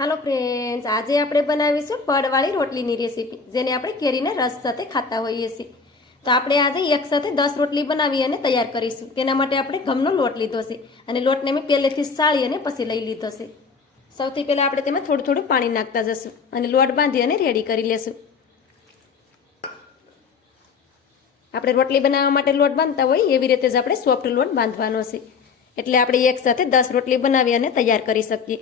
હાલો friends, આજે આપણે બનાવીશું પડવાળી રોટલીની રેસીપી, જેને આપણે કેરીને રસ સાથે ખાતા હોઈએ છીએ. તો આપણે આજે એક સાથે 10 રોટલી બનાવી અને તૈયાર કરીશું. તેના માટે આપણે ઘઉંનો લોટ લીધો છે અને લોટને મેં પહેલેથી સાળી અને પછી લઈ લીધો છે. સૌથી પહેલાં આપણે તેમાં થોડું થોડું પાણી નાખતા જશું અને લોટ બાંધી અને રેડી કરી લેશું. આપણે રોટલી બનાવવા માટે લોટ બાંધતા હોય એવી રીતે જ આપણે સોફ્ટ લોટ બાંધવાનો છે, એટલે આપણે એક સાથે 10 રોટલી બનાવી અને તૈયાર કરી શકીએ.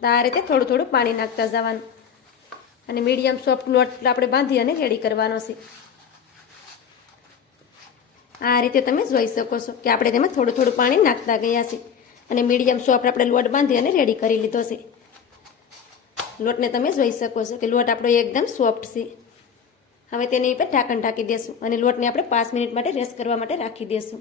તો આ રીતે થોડું થોડું પાણી નાખતા જવાનું અને મીડિયમ સોફ્ટ લોટ આપણે બાંધી અને રેડી કરવાનો છે. આ રીતે તમે જોઈ શકો છો કે આપણે તેમાં થોડું થોડું પાણી નાખતા ગયા છે અને મીડિયમ સોફ્ટ આપણે લોટ બાંધી અને રેડી કરી લીધો છે. લોટને તમે જોઈ શકો છો કે લોટ આપણો એકદમ સોફ્ટ છે. હવે તેની ઉપર ઢાંકણ ઢાંકી દેશું અને લોટને આપણે 5 મિનિટ માટે રેસ્ટ કરવા માટે રાખી દેશું.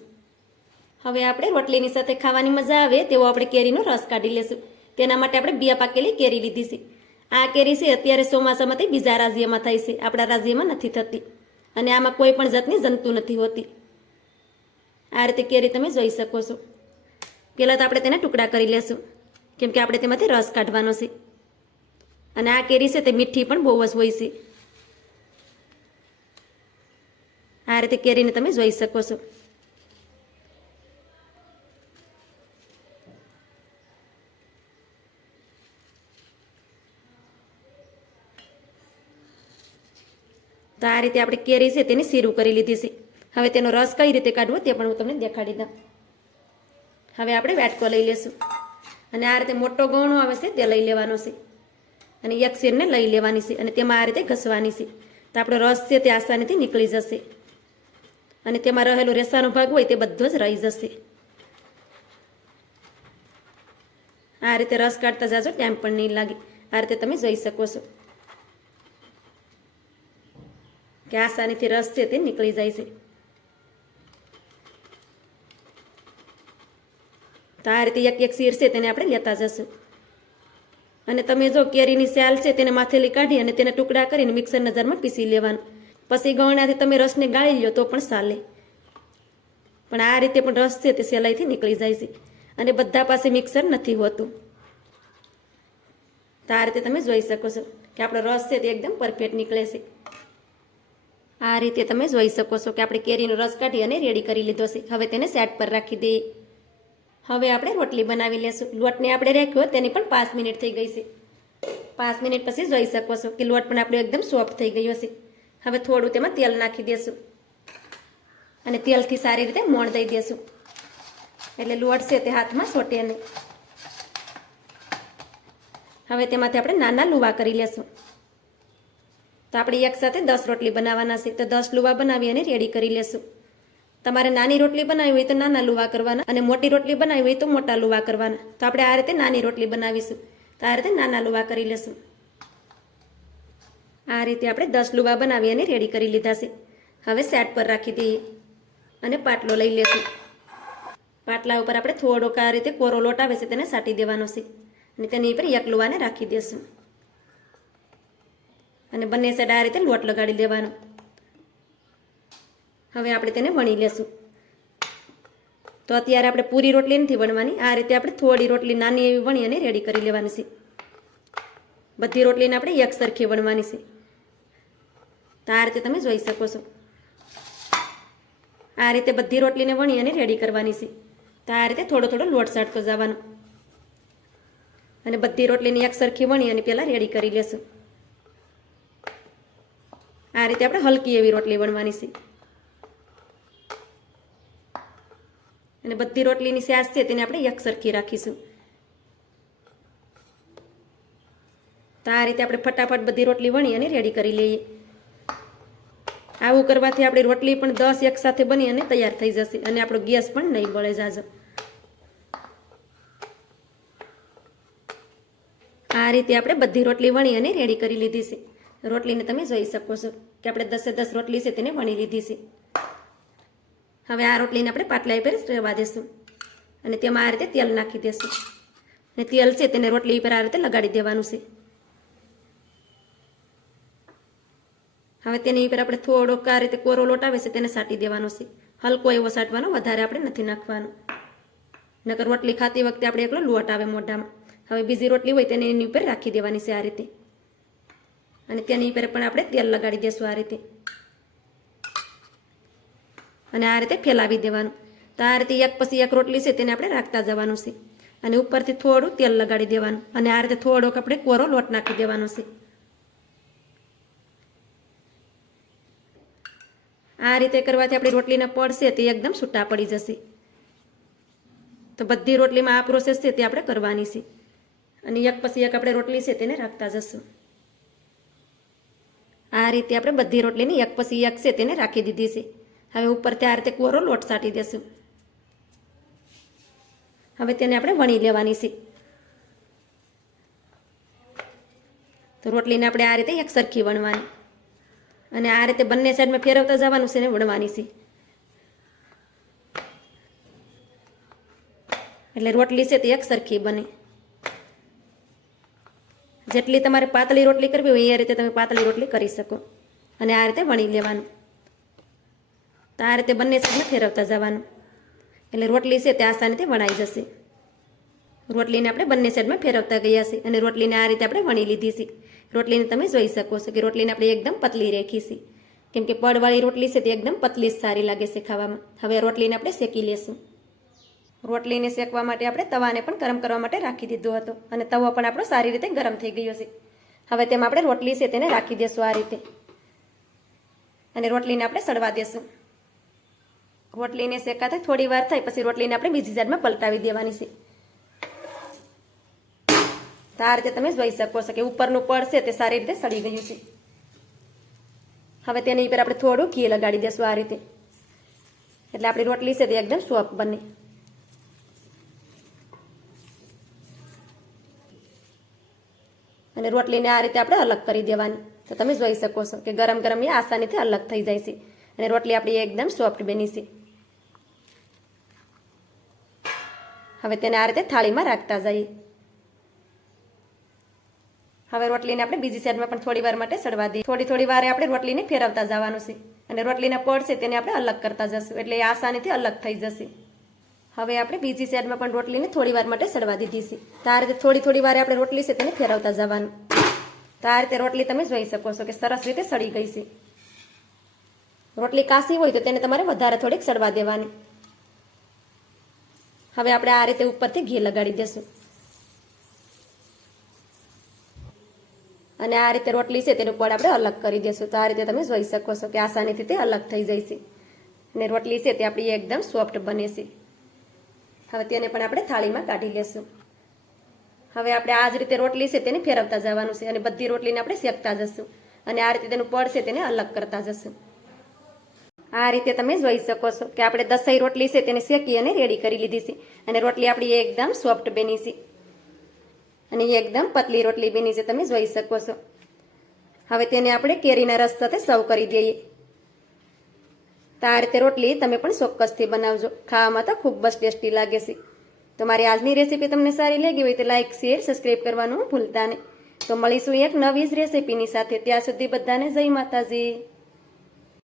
હવે આપણે રોટલીની સાથે ખાવાની મજા આવે તેવો આપણે કેરીનો રસ કાઢી લેશું. તેના માટે આપણે 2 પાકેલી કેરી લીધી છે. આ કેરી છે અત્યારે ચોમાસામાંથી બીજા રાજ્યમાં થાય છે, આપણા રાજ્યમાં નથી થતી અને આમાં કોઈ પણ જાતની જંતુ નથી હોતી. આ રીતે કેરી તમે જોઈ શકો છો. પહેલાં તો આપણે તેને ટુકડા કરી લેશું, કેમ કે આપણે તેમાંથી રસ કાઢવાનો છે અને આ કેરી છે તે મીઠી પણ બહુ જ હોય છે. આ રીતે કેરીને તમે જોઈ શકો છો. તો આ રીતે આપણે કેરી છે તેની સીરું કરી લીધી છે. હવે તેનો રસ કઈ રીતે કાઢવો તે પણ હું તમને દેખાડી દઉં. હવે આપણે વાટકો લઈ લેશું અને આ રીતે મોટો ગૌણો આવે છે તે લઈ લેવાનો છે અને એક શીરને લઈ લેવાની છે અને તેમાં આ રીતે ઘસવાની છે. તો આપણો રસ છે તે આસાનીથી નીકળી જશે અને તેમાં રહેલો રેસાનો ભાગ હોય તે બધો જ રહી જશે. આ રીતે રસ કાઢતા જાજો, ટાઈમ પણ નહીં લાગે. આ રીતે તમે જોઈ શકો છો કે આસાનીથી રસ છે તે નીકળી જાય છે. તો આ રીતે એક એક શીર છે તેને આપણે લેતા જશું અને તમે જો કેરીની સ્યાલ છે તેને માથેલી કાઢી અને તેને ટુકડા કરીને મિક્સરના જારમાં પીસી લેવાનું. પછી ગવણાથી તમે રસને ગાળી લો તો પણ ચાલે, પણ આ રીતે પણ રસ છે તે સહેલાઈથી નીકળી જાય છે અને બધા પાસે મિક્સર નથી હોતું. તો આ રીતે તમે જોઈ શકો છો કે આપણો રસ છે તે એકદમ પરફેક્ટ નીકળે છે. આ રીતે તમે જોઈ શકો છો કે આપણે કેરીનો રસ કાઢી અને રેડી કરી લીધો છે. હવે તેને સાઈડ પર રાખી દઈએ. હવે આપણે રોટલી બનાવી લેશું. લોટને આપણે રાખ્યો તેની પણ 5 મિનિટ થઈ ગઈ છે. 5 મિનિટ પછી જોઈ શકો છો કે લોટ પણ આપણો એકદમ સોફ્ટ થઈ ગયો છે. હવે થોડું તેમાં તેલ નાખી દેશું અને તેલથી સારી રીતે મોણ દઈ દેશું, એટલે લોટ છે તે હાથમાં સોટે નહીં. હવે તેમાંથી આપણે નાના લુવા કરી લેશું. તો આપણે એક સાથે 10 રોટલી બનાવવાના છે, તો 10 લુવા બનાવી અને રેડી કરી લેશું. તમારે નાની રોટલી બનાવી હોય તો નાના લુવા કરવાના અને મોટી રોટલી બનાવી હોય તો મોટા લુવા કરવાના. તો આપણે આ રીતે નાની રોટલી બનાવીશું, તો આ રીતે નાના લુવા કરી લેશું. આ રીતે આપણે 10 લુવા બનાવી અને રેડી કરી લીધા છે. હવે સાઈડ પર રાખી દઈએ અને પાટલો લઈ લેશું. પાટલા ઉપર આપણે થોડોક આ રીતે કોરો લોટ આવે છે તેને સાટી દેવાનો છે અને તેની ઉપર એક લુવાને રાખી દેશું અને બંને સાઈડ આ રીતે લોટ લગાડી દેવાનો. હવે આપણે તેને વણી લેશું. તો અત્યારે આપણે પૂરી રોટલી નથી વણવાની, આ રીતે આપણે થોડી રોટલી નાની એવી વણી અને રેડી કરી લેવાની છે. બધી રોટલીને આપણે એક સરખી વણવાની છે. તો આ રીતે તમે જોઈ શકો છો. આ રીતે બધી રોટલીને વણી અને રેડી કરવાની છે. તો આ રીતે થોડો થોડો લોટ સાટતો જવાનો અને બધી રોટલીને એક સરખી વણી અને પહેલાં રેડી કરી લેશું. આ રીતે આપણે હલકી એવી રોટલી વણવાની છે અને બધી રોટલીની સ્યાસ છે તેને આપણે એક સરખી રાખીશું. તો આ રીતે આપણે ફટાફટ બધી રોટલી વણી અને રેડી કરી લઈએ. આવું કરવાથી આપણી રોટલી પણ 10 એક સાથે બની અને તૈયાર થઈ જશે અને આપણો ગેસ પણ નહીં બળે જાજો. આ રીતે આપણે બધી રોટલી વણી અને રેડી કરી લીધી છે. રોટલીને તમે જોઈ શકો છો કે આપણે 10 રોટલી છે તેને વણી લીધી છે. હવે આ રોટલીને આપણે પાટલા ઉપર રહેવા દેશું અને તેમાં આ રીતે તેલ નાખી દેશું અને તેલ છે તેને રોટલી ઉપર આ રીતે લગાડી દેવાનું છે. હવે તેની ઉપર આપણે થોડોક આ રીતે કોરો લોટ આવે છે તેને સાટી દેવાનો છે. હલકો એવો સાટવાનો, વધારે આપણે નથી નાખવાનો, નકર રોટલી ખાતી વખતે આપણે એકલો લોટ આવે મોઢામાં. હવે બીજી રોટલી હોય તેને એની ઉપર રાખી દેવાની છે આ રીતે, અને તેની ઉપર પણ આપણે તેલ લગાડી દઈશું આ રીતે, અને આ રીતે ફેલાવી દેવાનું. તો આ રીતે એક પછી એક રોટલી છે તેને આપણે રાખતા જવાનું છે, અને ઉપરથી થોડું તેલ લગાડી દેવાનું, અને આ રીતે થોડોક આપણે કોરો લોટ નાખી દેવાનો છે. આ રીતે કરવાથી આપણી રોટલીના પડ છે તે એકદમ છૂટા પડી જશે. તો બધી રોટલીમાં આ પ્રોસેસ છે તે આપણે કરવાની છે, અને એક પછી એક આપણે રોટલી છે તેને રાખતા જશું. આ રીતે આપણે બધી રોટલીની એક પછી એક છે તેને રાખી દીધી છે. હવે ઉપરથી આ રીતે કોરો લોટ સાટી દેશું. હવે તેને આપણે વણી લેવાની છે. તો રોટલીને આપણે આ રીતે એક સરખી વણવાની, અને આ રીતે બંને સાઈડમાં ફેરવતા જવાનું છે ને વણવાની છે. એટલે રોટલી છે તે એક સરખી બને. જેટલી તમારે પાતળી રોટલી કરવી હોય એ રીતે તમે પાતળી રોટલી કરી શકો, અને આ રીતે વણી લેવાનું. તો આ રીતે બંને સાઈડમાં ફેરવતા જવાનું, એટલે રોટલી છે તે આસાનીથી વણાઈ જશે. રોટલીને આપણે બંને સાઈડમાં ફેરવતા ગયા છે, અને રોટલીને આ રીતે આપણે વણી લીધી છે. રોટલીને તમે જોઈ શકો છો કે રોટલીને આપણે એકદમ પતલી રાખી છે, કેમ કે પડવાળી રોટલી છે તે એકદમ પતલી જ સારી લાગે છે ખાવામાં. હવે રોટલીને આપણે શેકી લેશું. રોટલીને શેકવા માટે આપણે તવાને પણ ગરમ કરવા માટે રાખી દીધો હતો, અને તવો પણ આપણો સારી રીતે ગરમ થઈ ગયો છે. હવે તેમાં આપણે રોટલી છે તેને રાખી દેશું આ રીતે, અને રોટલીને આપણે સડવા દેશું. રોટલીને શેકાતા થોડી વાર થાય પછી રોટલીને આપણે બીજી સાઈડમાં પલટાવી દેવાની છે. તો આ રીતે તમે જોઈ શકો છો કે ઉપરનું પડ છે તે સારી રીતે સડી ગયું છે. હવે તેની ઉપર આપણે થોડું ઘી લગાડી દેશું આ રીતે, એટલે આપણી રોટલી છે તે એકદમ સોફ્ટ બને. અને રોટલીને આ રીતે આપણે અલગ કરી દેવાની. તો તમે જોઈ શકો છો કે ગરમ ગરમ એ આસાનીથી અલગ થઈ જાય છે, અને રોટલી આપણી એકદમ સોફ્ટ બની છે. હવે તેને આ રીતે થાળીમાં રાખતા જઈએ. હવે રોટલીને આપણે બીજી સાઈડમાં પણ થોડી વાર માટે સડવા દઈએ. થોડી વારે આપણે રોટલીને ફેરવતા જવાનું છે, અને રોટલીના પડ છે તેને આપણે અલગ કરતા જશું, એટલે એ આસાનીથી અલગ થઈ જશે. હવે આપણે બીજી સાઈડમાં પણ રોટલીને થોડી વાર માટે સડવા દીધી છે. તો આ રીતે થોડી વારે આપણે રોટલી છે તેને ફેરવતા જવાનું. તો આ રીતે રોટલી તમે જોઈ શકો છો કે સરસ રીતે સડી ગઈ છે. રોટલી કાસી હોય તો તેને તમારે વધારે થોડીક સડવા દેવાની. હવે આપણે આ રીતે ઉપરથી ઘી લગાડી દેશું, અને આ રીતે રોટલી છે તેનું પડ આપણે અલગ કરી દેશું. તો આ રીતે તમે જોઈ શકો છો કે આસાનીથી તે અલગ થઈ જાય છે, અને રોટલી છે તે આપણી એકદમ સોફ્ટ બને છે. હવે તેને પણ આપણે થાળીમાં કાઢી લેશું. હવે આપણે આ જ રીતે રોટલી છે તેને ફેરવતા જવાનું છે, અને બધી રોટલીને આપણે શેકતા જશું, અને આ રીતે તેનું પડ છે તેને અલગ કરતા જશું. આ રીતે તમે જોઈ શકો છો કે આપણે 10 રોટલી છે તેને શેકી અને રેડી કરી લીધી છે, અને રોટલી આપણી એકદમ સોફ્ટ બની છે, અને એકદમ પતલી રોટલી બની છે. તમે જોઈ શકો છો. હવે તેને આપણે કેરીના રસ સાથે સર્વ કરી દઈએ. તો આ રીતે રોટલી તમે પણ ચોક્કસથી બનાવજો, ખાવામાં તો ખૂબ જ ટેસ્ટી લાગે છે. તો મારી આજની રેસીપી તમને સારી લાગી હોય તો લાઇક, શેર, સબસ્ક્રાઈબ કરવાનું ભૂલતા નહીં. તો મળીશું એક નવી જ રેસીપીની સાથે. ત્યાં સુધી બધાને જય માતાજી.